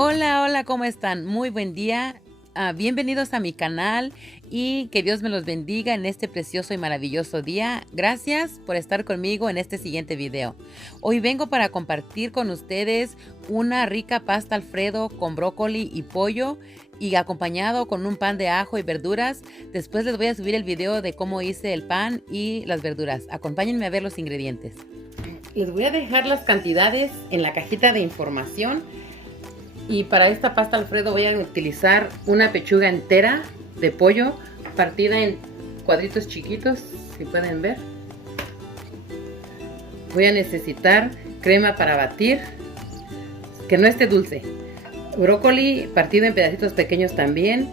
Hola, hola, ¿cómo están? Muy buen día. Bienvenidos a mi canal y que Dios me los bendiga en este precioso y maravilloso día. Gracias por estar conmigo en este siguiente video. Hoy vengo para compartir con ustedes una rica pasta Alfredo con brócoli y pollo y acompañado con un pan de ajo y verduras. Después les voy a subir el video de cómo hice el pan y las verduras. Acompáñenme a ver los ingredientes. Les voy a dejar las cantidades en la cajita de información. Y para esta pasta Alfredo voy a utilizar una pechuga entera de pollo partida en cuadritos chiquitos, si pueden ver. Voy a necesitar crema para batir, que no esté dulce. Brócoli partido en pedacitos pequeños también.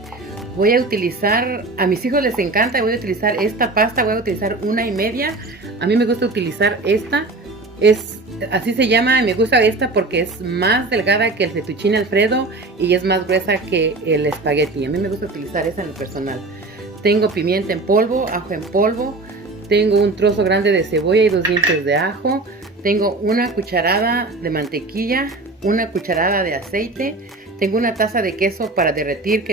Voy a utilizar, a mis hijos les encanta, voy a utilizar esta pasta, voy a utilizar 1,5. A mí me gusta utilizar esta. Así se llama, me gusta esta porque es más delgada que el fettuccine Alfredo y es más gruesa que el espagueti. A mí me gusta utilizar esa en lo personal. Tengo pimienta en polvo, ajo en polvo, tengo un trozo grande de cebolla y 2 dientes de ajo, tengo una cucharada de mantequilla, una cucharada de aceite, tengo una taza de queso para derretir,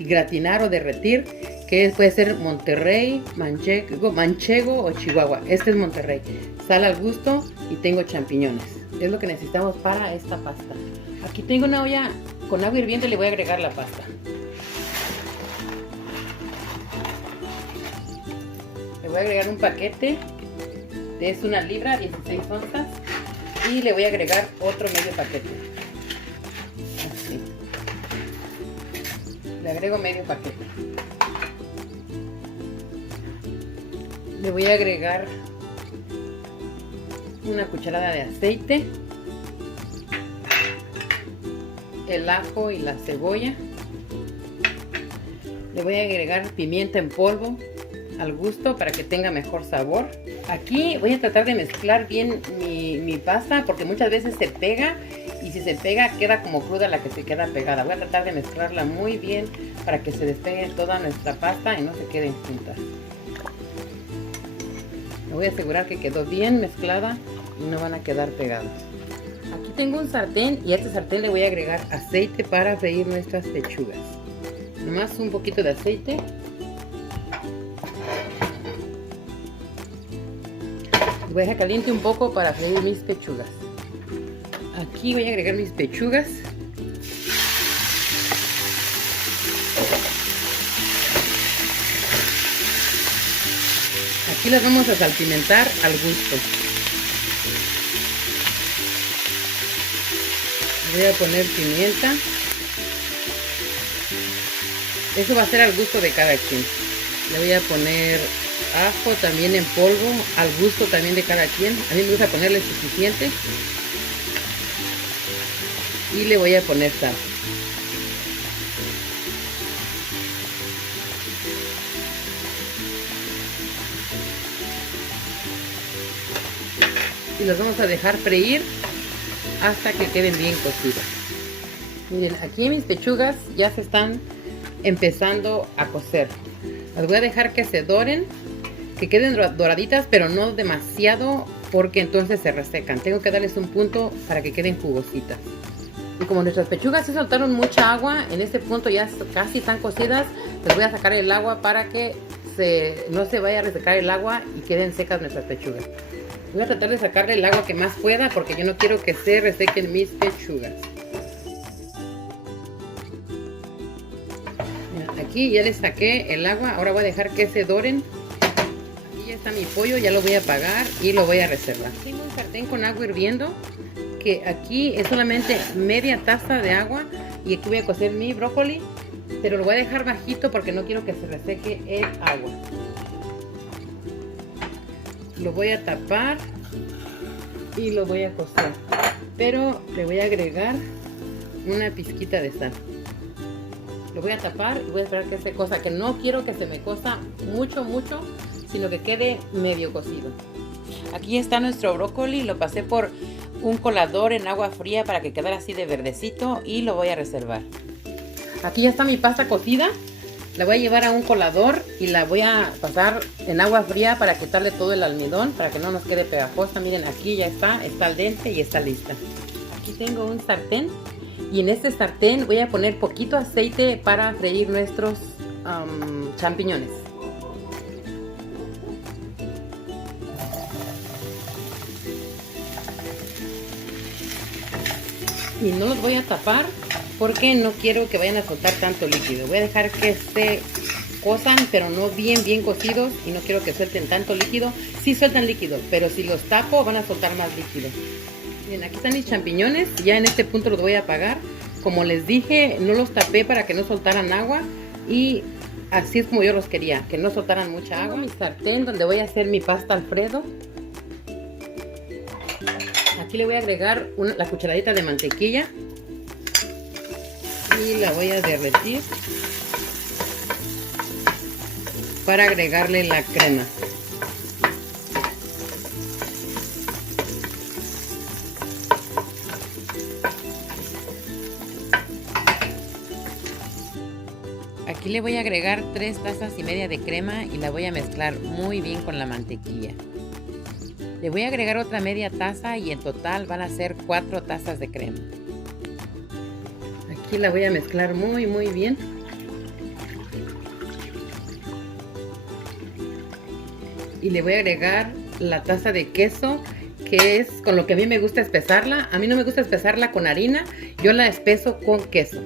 gratinar o derretir, que puede ser Monterrey, manchego o Chihuahua. Este es Monterrey. Sal al gusto y tengo champiñones. Es lo que necesitamos para esta pasta. Aquí tengo una olla con agua hirviendo y le voy a agregar la pasta. Le voy a agregar un paquete, es 1 libra, 16 onzas, y le voy a agregar otro medio paquete. Así. Le agrego medio paquete. Le voy a agregar una cucharada de aceite, el ajo y la cebolla. Le voy a agregar pimienta en polvo al gusto para que tenga mejor sabor. Aquí voy a tratar de mezclar bien mi pasta porque muchas veces se pega y si se pega queda como cruda la que se queda pegada. Voy a tratar de mezclarla muy bien para que se despegue toda nuestra pasta y no se queden juntas. Me voy a asegurar que quedó bien mezclada y no van a quedar pegados. Aquí tengo un sartén y a este sartén le voy a agregar aceite para freír nuestras pechugas. Nomás un poquito de aceite. Voy a dejar caliente un poco para freír mis pechugas. Aquí voy a agregar mis pechugas. Aquí las vamos a salpimentar al gusto. Voy a poner pimienta. Eso va a ser al gusto de cada quien. Le voy a poner ajo también en polvo, al gusto también de cada quien. A mí me gusta ponerle suficiente. Y le voy a poner sal. Y los vamos a dejar freír hasta que queden bien cocidas. Miren, aquí mis pechugas ya se están empezando a cocer. Las voy a dejar que se doren, que queden doraditas, pero no demasiado porque entonces se resecan. Tengo que darles un punto para que queden jugositas. Y como nuestras pechugas se soltaron mucha agua, en este punto ya casi están cocidas, les voy a sacar el agua para que no se vaya a resecar el agua y queden secas nuestras pechugas. Voy a tratar de sacarle el agua que más pueda porque yo no quiero que se resequen mis pechugas. Aquí ya les saqué el agua, ahora voy a dejar que se doren. Aquí ya está mi pollo, ya lo voy a apagar y lo voy a reservar. Tengo un sartén con agua hirviendo, que aquí es solamente media taza de agua y aquí voy a cocer mi brócoli, pero lo voy a dejar bajito porque no quiero que se reseque el agua. Lo voy a tapar y lo voy a cocer, pero le voy a agregar una pizquita de sal. Lo voy a tapar y voy a esperar que se cosa, que no quiero que se me cosa mucho, sino que quede medio cocido. Aquí está nuestro brócoli, lo pasé por un colador en agua fría para que quedara así de verdecito y lo voy a reservar. Aquí ya está mi pasta cocida. La voy a llevar a un colador y la voy a pasar en agua fría para quitarle todo el almidón, para que no nos quede pegajosa. Miren, aquí ya está al dente y está lista. Aquí tengo un sartén Y en este sartén voy a poner poquito aceite para freír nuestros champiñones. Y no los voy a tapar porque no quiero que vayan a soltar tanto líquido. Voy a dejar que se cosan, pero no bien cocidos, y no quiero que suelten tanto líquido. Sí sueltan líquido, pero si los tapo van a soltar más líquido. Bien, aquí están mis champiñones. Ya en este punto los voy a apagar. Como les dije, no los tapé para que no soltaran agua, y así es como yo los quería, que no soltaran mucha agua. Mi sartén donde voy a hacer mi pasta Alfredo. Aquí le voy a agregar la cucharadita de mantequilla y la voy a derretir para agregarle la crema. Aquí le voy a agregar 3 tazas y media de crema y la voy a mezclar muy bien con la mantequilla. Le voy a agregar otra media taza y en total van a ser 4 tazas de crema. Aquí la voy a mezclar muy bien. Y le voy a agregar la taza de queso, que es con lo que a mí me gusta espesarla. A mí no me gusta espesarla con harina, yo la espeso con queso.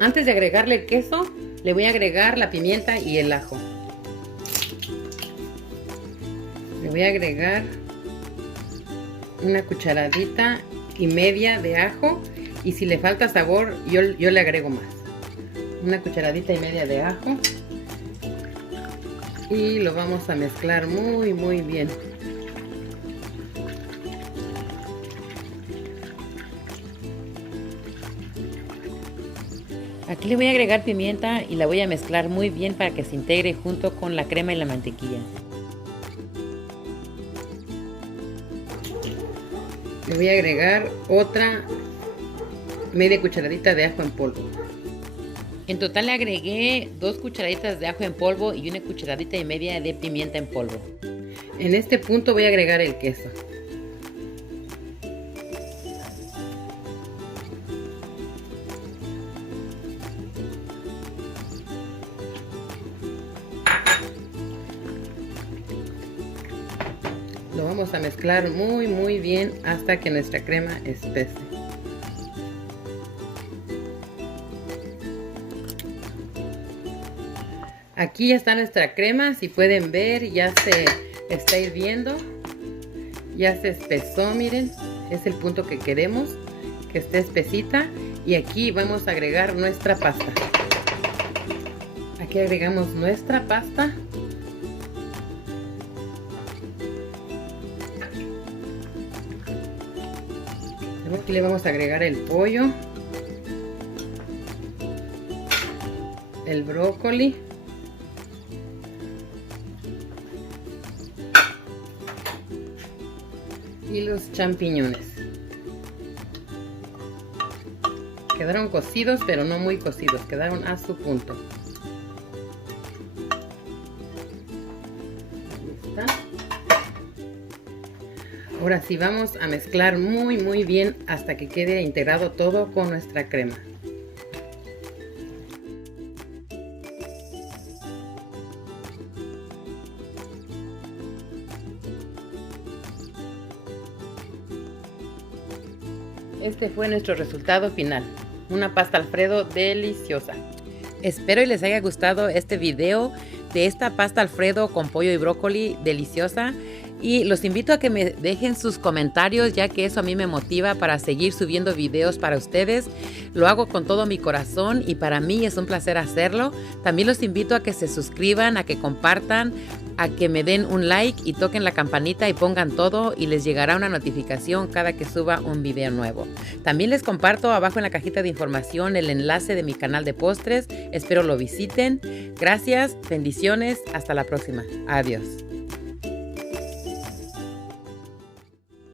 Antes de agregarle el queso, le voy a agregar la pimienta y el ajo. Le voy a agregar una cucharadita y media de ajo, y si le falta sabor yo le agrego más. Una cucharadita y media de ajo y lo vamos a mezclar muy bien. Aquí le voy a agregar pimienta y la voy a mezclar muy bien para que se integre junto con la crema y la mantequilla. Le voy a agregar otra media cucharadita de ajo en polvo. En total le agregué 2 cucharaditas de ajo en polvo y una cucharadita y media de pimienta en polvo. En este punto voy a agregar el queso. Lo vamos a mezclar muy bien hasta que nuestra crema espese. Aquí ya está nuestra crema, si pueden ver ya se está hirviendo, ya se espesó, miren, es el punto que queremos, que esté espesita. Y aquí vamos a agregar nuestra pasta. Aquí agregamos nuestra pasta. Aquí le vamos a agregar el pollo, el brócoli, y los champiñones. Quedaron cocidos, pero no muy cocidos, quedaron a su punto. Ahí está. Ahora sí vamos a mezclar muy bien hasta que quede integrado todo con nuestra crema. Este fue nuestro resultado final, una pasta Alfredo deliciosa. Espero y les haya gustado este video de esta pasta Alfredo con pollo y brócoli deliciosa. Y los invito a que me dejen sus comentarios, ya que eso a mí me motiva para seguir subiendo videos para ustedes. Lo hago con todo mi corazón y para mí es un placer hacerlo. También los invito a que se suscriban, a que compartan, a que me den un like y toquen la campanita y pongan todo y les llegará una notificación cada que suba un video nuevo. También les comparto abajo en la cajita de información el enlace de mi canal de postres. Espero lo visiten. Gracias, bendiciones, hasta la próxima. Adiós.